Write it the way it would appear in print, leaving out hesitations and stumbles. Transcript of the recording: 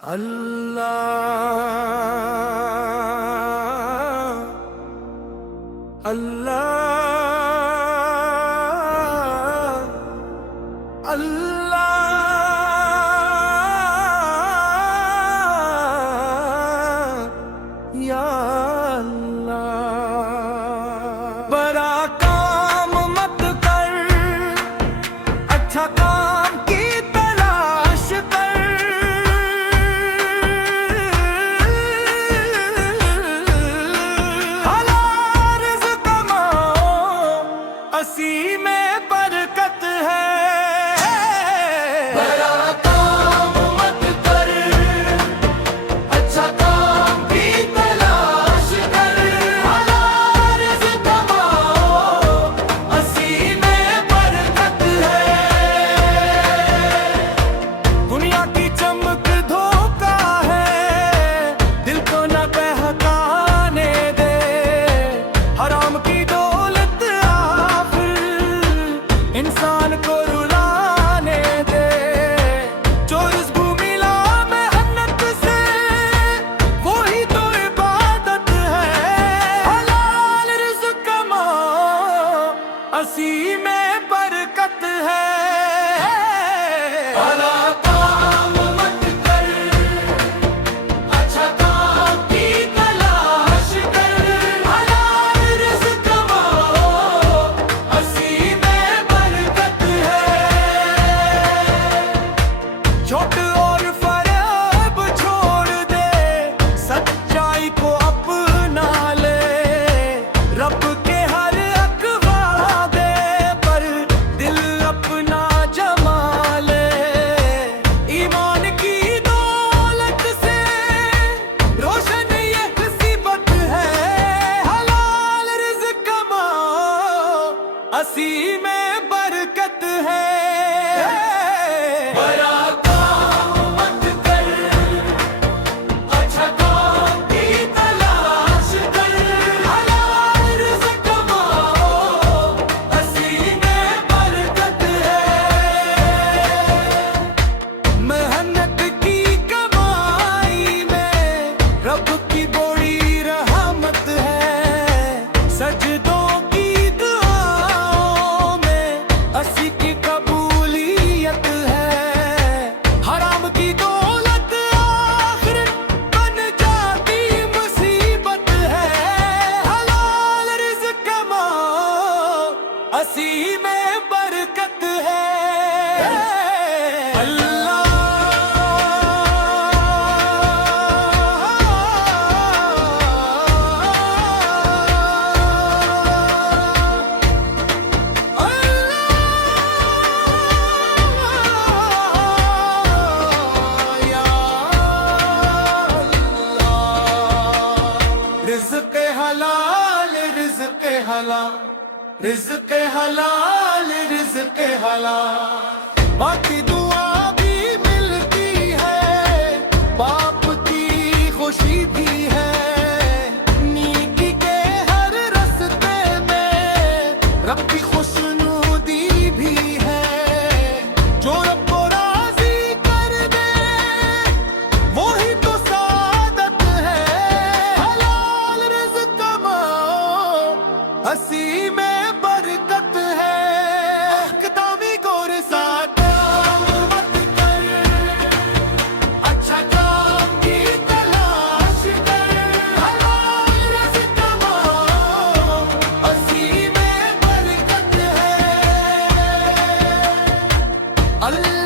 अल्लाह अल्लाह अल्लाह या अल्लाह। बड़ा काम मत कर, अच्छा काम की तलाश कर। हलाल रिज़्क़ कमाओ, असी में बरकत है। बड़ा काम मत कर, अच्छा काम की तलाश कर। हलाल रिज़्क़ कमाओ, असी में बरकत है। दुनिया की चमक धोखा है, दिल को न बहकाने दे। हराम की दौलत आखिर इंसान को रुलाने दे। जो रिज़्क़ मिला मेहनत से, वही तो इबादत है। हलाल रिज़्क़ कमाओ, असी में बरकत है। भला काम मत कर, अच्छा काम की तलाश कर। हलाल रिज़्क़ कमाओ, असी में बरकत है। झूठ और फरेब छोड़ दे, सच्चाई को अपना ले। रब के हर हक वादे पर दिल अपना जमा ले। ईमान की दौलत से रोशन ये मुसीबत है। हलाल रिज़्क़ कमाओ, असी में बरकत है। बड़ा काम मत कर, अच्छा काम की तलाश कर। हलाल रिज़्क़ कमाओ, असी में बरकत है। मेहनत की कमाई में रब की बड़ी रहमत है। सजदों की दुआओं में असी की कबूलियत है। हराम की दौलत आखिर बन जाती मुसीबत है। हलाल रिज़्क़ कमाओ, असी में बरकत है। अल्लाह या अल्लाह। रिज़्क़ हलाल, रिज़्क़ हलाल, रिज़्क़ हलाल, रिज़्क़ हलाल। बाकी दुआ भी मिलती है, बाप की खुशी भी है। नीकी के हर रास्ते में रब की खुशनुदी भी है। जो रब को राज़ी कर दे, वही तो सादत है। हलाल रिज़्क़ कमाओ, असी में बरकत है। अक़दामी गोर साथ काम मत कर, अच्छा काम की तलाश कर। हलाल रिज़्क़ कमाओ, असी में बरकत है। अल्लाह